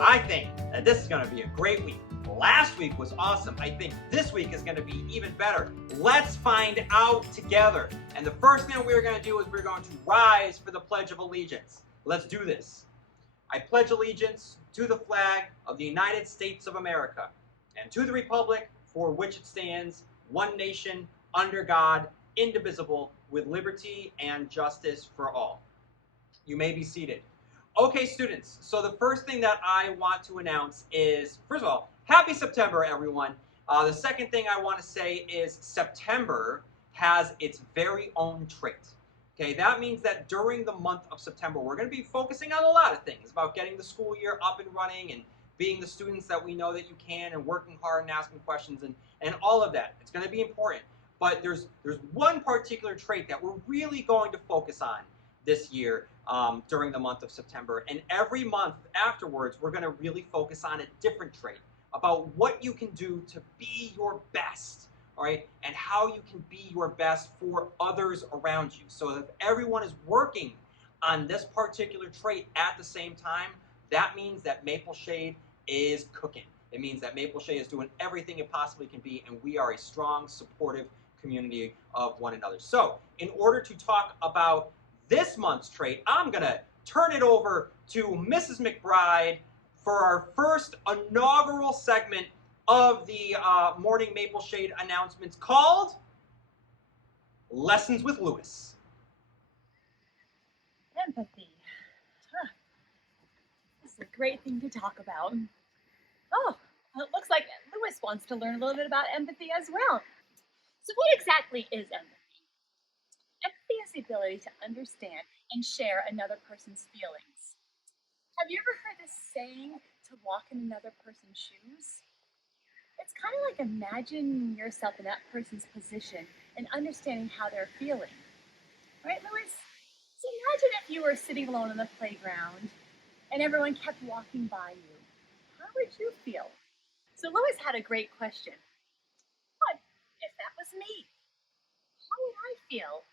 I think that this is going to be a great week. Last week was awesome. I think this week is going to be even better. Let's find out together. And the first thing we're going to do is we're going to rise for the Pledge of Allegiance. Let's do this. I pledge allegiance to the flag of the United States of America and to the republic for which it stands, one nation, under God, indivisible, with liberty and justice for all. You may be seated. Okay, students, so the first thing that I want to announce is, first of all, happy September, everyone. The second thing I want to say is September has its very own trait. Okay, that means that during the month of September, we're going to be focusing on a lot of things about getting the school year up and running and being the students that we know that you can and working hard and asking questions and all of that. It's going to be important. But there's one particular trait that we're really going to focus on this year during the month of September. And every month afterwards, we're going to really focus on a different trait about what you can do to be your best, all right, and how you can be your best for others around you. So if everyone is working on this particular trait at the same time, that means that Maple Shade is cooking. It means that Maple Shade is doing everything it possibly can be, and we are a strong, supportive community of one another. So in order to talk about this month's trait, I'm going to turn it over to Mrs. McBride for our first inaugural segment of the Morning Maple Shade announcements called Lessons with Lewis. Empathy. Huh. This is a great thing to talk about. Oh, well, it looks like Lewis wants to learn a little bit about empathy as well. So what exactly is empathy? Empathy is the ability to understand and share another person's feelings. Have you ever heard this saying, to walk in another person's shoes? It's kind of like imagining yourself in that person's position and understanding how they're feeling. Right, Lewis? So imagine if you were sitting alone on the playground and everyone kept walking by you. How would you feel? So Lewis had a great question. What if that was me? How would I feel?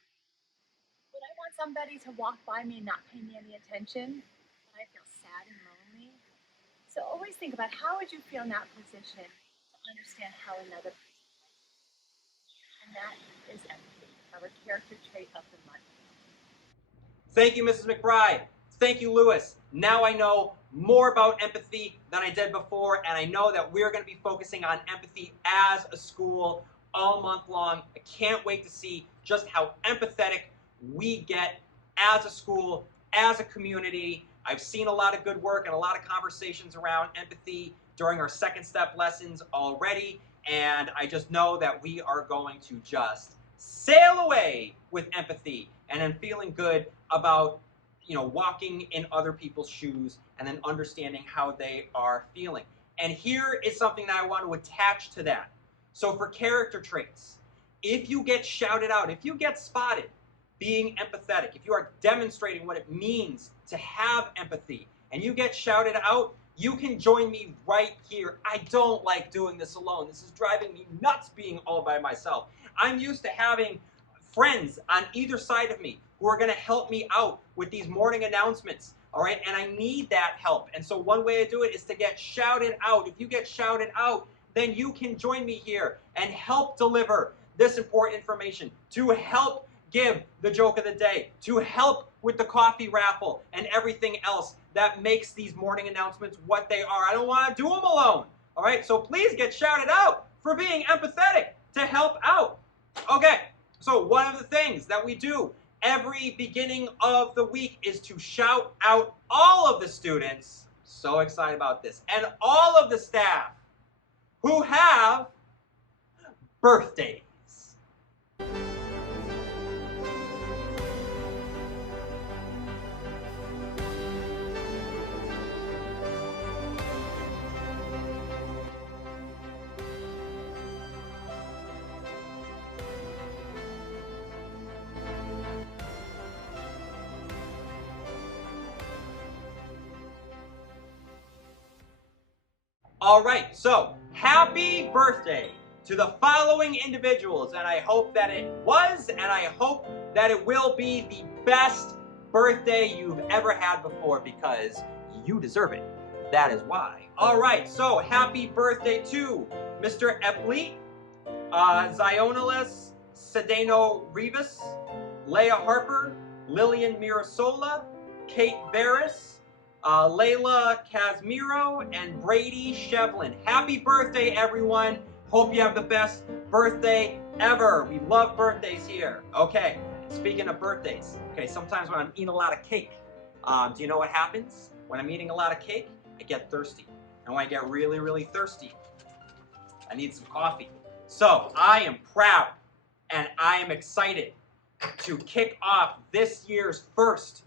Would I want somebody to walk by me and not pay me any attention? Would I feel sad and lonely? So always think about how would you feel in that position to understand how another person feels. And that is empathy, our character trait of the month. Thank you, Mrs. McBride. Thank you, Lewis. Now I know more about empathy than I did before, and I know that we're going to be focusing on empathy as a school all month long. I can't wait to see just how empathetic we get as a school, as a community. I've seen a lot of good work and a lot of conversations around empathy during our second step lessons already, and I just know that we are going to just sail away with empathy and then feeling good about walking in other people's shoes and then understanding how they are feeling. And here is something that I want to attach to that. So for character traits, if you get shouted out, if you get spotted being empathetic, if you are demonstrating what it means to have empathy and you get shouted out, you can join me right here. I don't like doing this alone. This is driving me nuts being all by myself. I'm used to having friends on either side of me who are going to help me out with these morning announcements, all right? And I need that help. And so one way to do it is to get shouted out. If you get shouted out, then you can join me here and help deliver this important information, to help give the joke of the day, to help with the coffee raffle and everything else that makes these morning announcements what they are. I don't want to do them alone, all right? So please get shouted out for being empathetic to help out. Okay, so one of the things that we do every beginning of the week is to shout out all of the students, so excited about this, and all of the staff who have birthdays. All right, so happy birthday to the following individuals, and I hope that it was, and I hope that it will be the best birthday you've ever had before, because you deserve it. That is why. All right, so happy birthday to Mr. Eppley, Zionalis Sedano Rivas, Leah Harper, Lillian Mirasola, Kate Barris, Layla Casimiro, and Brady Shevlin. Happy birthday, everyone. Hope you have the best birthday ever. We love birthdays here. Okay, speaking of birthdays, okay, sometimes when I'm eating a lot of cake, do you know what happens? When I'm eating a lot of cake, I get thirsty. And when I get really, really thirsty, I need some coffee. So I am proud and I am excited to kick off this year's first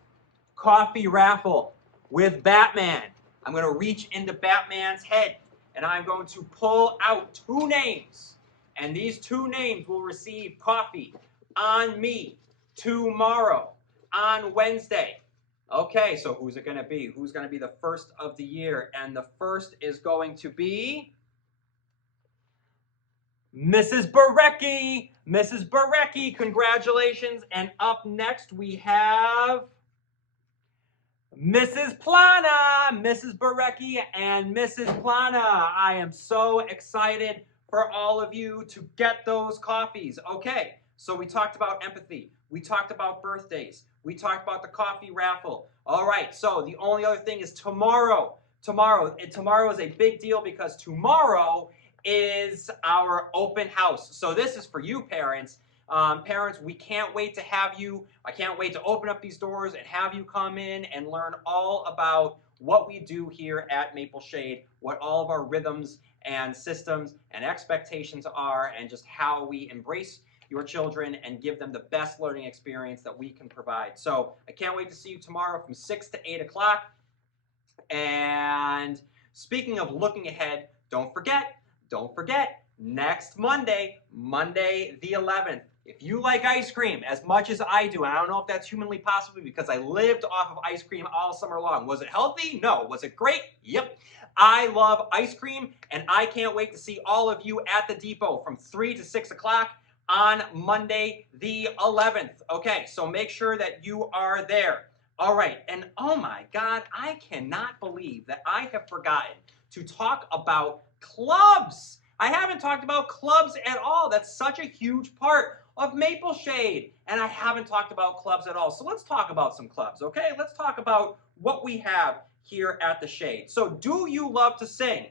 coffee raffle with Batman. I'm going to reach into Batman's head and I'm going to pull out 2 names. And these 2 names will receive coffee on me tomorrow, on Wednesday. Okay, so who's it going to be? Who's going to be the first of the year? And the first is going to be Mrs. Barecki. Mrs. Barecki, congratulations. And up next we have Mrs. Plana. Mrs. Barecki and Mrs. Plana. I am so excited for all of you to get those coffees. Okay, so we talked about empathy. We talked about birthdays. We talked about the coffee raffle. All right, so the only other thing is tomorrow. Tomorrow is a big deal because tomorrow is our open house. So this is for you parents. Parents, we can't wait to have you. I can't wait to open up these doors and have you come in and learn all about what we do here at Maple Shade, what all of our rhythms and systems and expectations are, and just how we embrace your children and give them the best learning experience that we can provide. So I can't wait to see you tomorrow from 6 to 8 o'clock. And speaking of looking ahead, don't forget, next Monday, Monday the 11th, if you like ice cream as much as I do, and I don't know if that's humanly possible because I lived off of ice cream all summer long. Was it healthy? No. Was it great? Yep. I love ice cream, and I can't wait to see all of you at the depot from 3 to 6 o'clock on Monday the 11th. Okay, so make sure that you are there. All right, and oh my God, I cannot believe that I have forgotten to talk about clubs. I haven't talked about clubs at all. That's such a huge part of Maple Shade, and I haven't talked about clubs at all. So let's talk about some clubs, okay? Let's talk about what we have here at the Shade. So do you love to sing?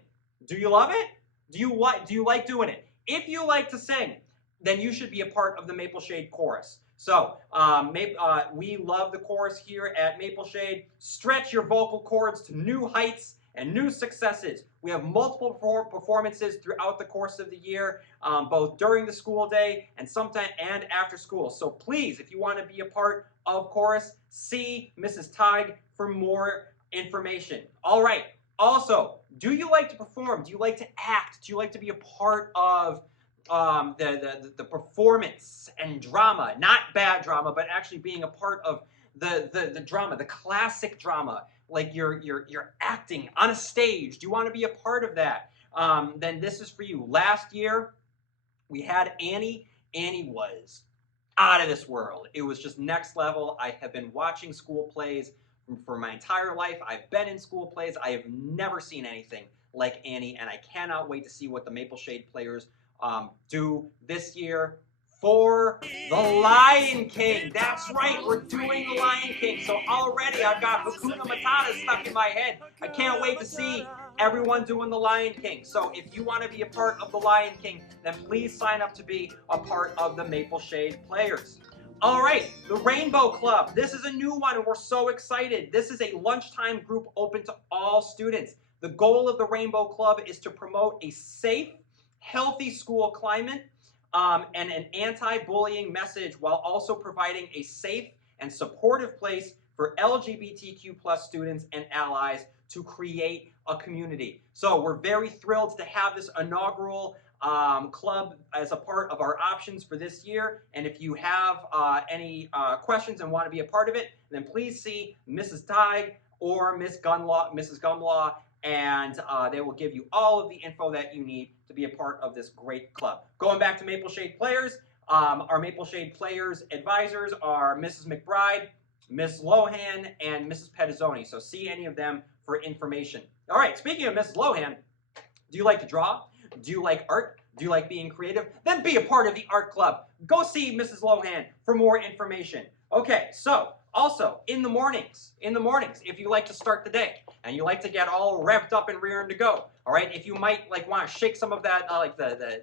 Do you love it? Do you like doing it? If you like to sing, then you should be a part of the Maple Shade Chorus. So we love the chorus here at Maple Shade. Stretch your vocal cords to new heights and new successes. We have multiple performances throughout the course of the year, both during the school day and sometime and after school. So please, if you want to be a part of chorus, see Mrs. Tig for more information. All right. Also, do you like to perform? Do you like to act? Do you like to be a part of the performance and drama? Not bad drama, but actually being a part of the drama, the classic drama, like you're acting on a stage. Do you want to be a part of that? Then this is for you. Last year, we had Annie. Annie was out of this world. It was just next level. I have been watching school plays for my entire life. I've been in school plays. I have never seen anything like Annie, and I cannot wait to see what the Maple Shade players do this year for The Lion King. That's right, we're doing The Lion King. So already I've got Hakuna Matata stuck in my head. I can't wait to see everyone doing The Lion King. So if you want to be a part of The Lion King, then please sign up to be a part of the Maple Shade players. All right, the Rainbow Club. This is a new one and we're so excited. This is a lunchtime group open to all students. The goal of the Rainbow Club is to promote a safe, healthy school climate and an anti-bullying message while also providing a safe and supportive place for LGBTQ+ students and allies to create a community. So we're very thrilled to have this inaugural club as a part of our options for this year. And if you have any questions and want to be a part of it, then please see Mrs. Tig or Mrs. Gumlaw, and they will give you all of the info that you need to be a part of this great club. Going back to Maple Shade players, our Maple Shade players advisors are Mrs. McBride, Miss Lohan, and Mrs. Pedizzoni. So see any of them for information. All right, speaking of Mrs. Lohan, do you like to draw? Do you like art? Do you like being creative? Then be a part of the art club. Go see Mrs. Lohan for more information. Okay, so also in the mornings, if you like to start the day and you like to get all revved up and rearing to go, all right, if you might like want to shake some of that like the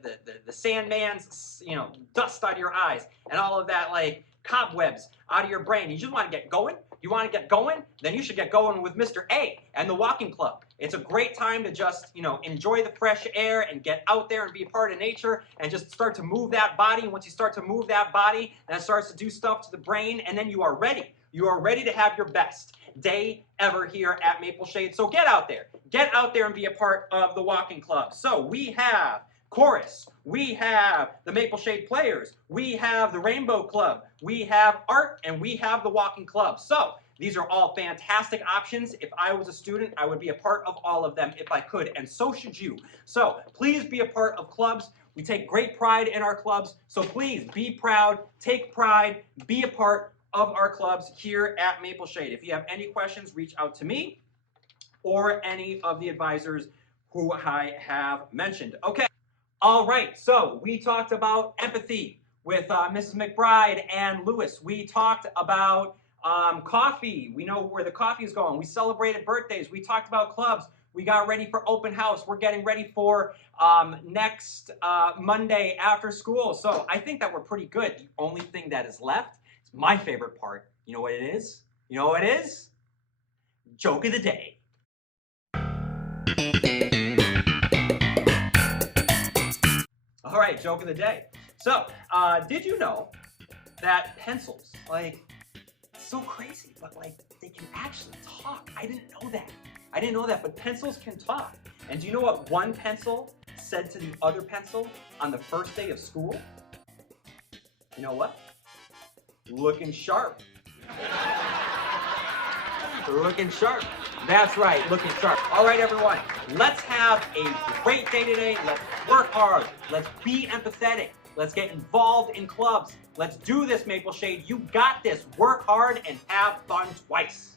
Sandman's, you know, dust out of your eyes and all of that like cobwebs out of your brain, you just want to get going. You want to get going? Then you should get going with Mr. A and the walking club. It's a great time to just, you know, enjoy the fresh air and get out there and be a part of nature and just start to move that body. And once you start to move that body, then it starts to do stuff to the brain, and then you are ready. You are ready to have your best day ever here at Maple Shade. So get out there. Get out there and be a part of the walking club. So we have chorus, we have the Maple Shade Players, we have the Rainbow Club, we have art, and we have the walking club. So these are all fantastic options. If I was a student, I would be a part of all of them if I could, and so should you. So please be a part of clubs. We take great pride in our clubs, so please be proud, take pride, be a part of our clubs here at Maple Shade. If you have any questions, reach out to me or any of the advisors who I have mentioned. Okay. All right, so we talked about empathy with Mrs. McBride and Lewis. We talked about coffee. We know where the coffee is going. We celebrated birthdays. We talked about clubs. We got ready for open house. We're getting ready for next Monday after school. So I think that we're pretty good. The only thing that is left is my favorite part. You know what it is? You know what it is? Joke of the day. All right, joke of the day. So, did you know that pencils, like, so crazy, but like, they can actually talk? I didn't know that, but pencils can talk. And do you know what one pencil said to the other pencil on the first day of school? You know what? Looking sharp. Looking sharp. That's right, looking sharp. All right, everyone, let's have a great day today. Let's work hard. Let's be empathetic. Let's get involved in clubs. Let's do this, Maple Shade. You got this. Work hard and have fun twice.